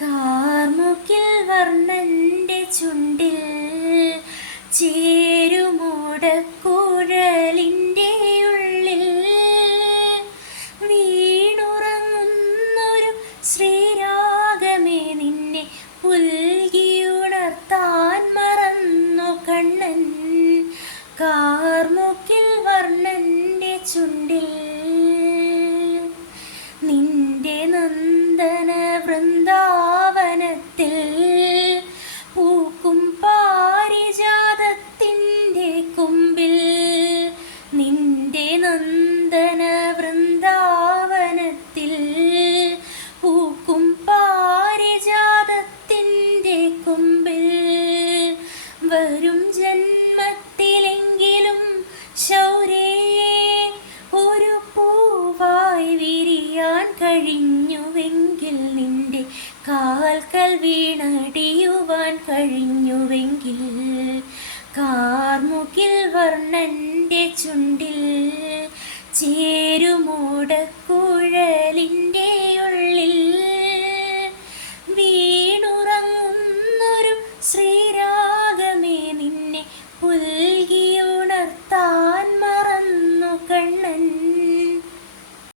കാർമുകിൽ വർണ്ണന്റെ ചുണ്ടിൽ ചേരുമോടക്കുഴലിൻ്റെ ഉള്ളിൽ വീണുറങ്ങുന്നൊരു ശ്രീരാഗമേ നിന്നെ പുൽകിയുണർത്താൻ മറന്നു കണ്ണൻ. കാർമുകിൽ വർണ്ണന്റെ ചുണ്ടിൽ നിന്റെ നന്ദന വൃന്ദാവനത്തിൽ പൂക്കും പാരിജാതത്തിൻ്റെ കൊമ്പിൽ. നിന്റെ നന്ദന വൃന്ദാവനത്തിൽ പൂക്കും പാരിജാതത്തിൻ്റെ കൊമ്പിൽ. വരും ജന്മത്തിലെങ്കിലും ശൗര്യേ ഒരു പൂവായി വിരിയാൻ കഴിഞ്ഞുവെങ്കിൽ, നിന്റെ കാൽക്കൽ വീണടിയുവാൻ കഴിഞ്ഞുവെങ്കിൽ. കാർമുകിൽ വർണ്ണന്റെ ചുണ്ടിൽ ചേരുമോടക്കുഴലിൻ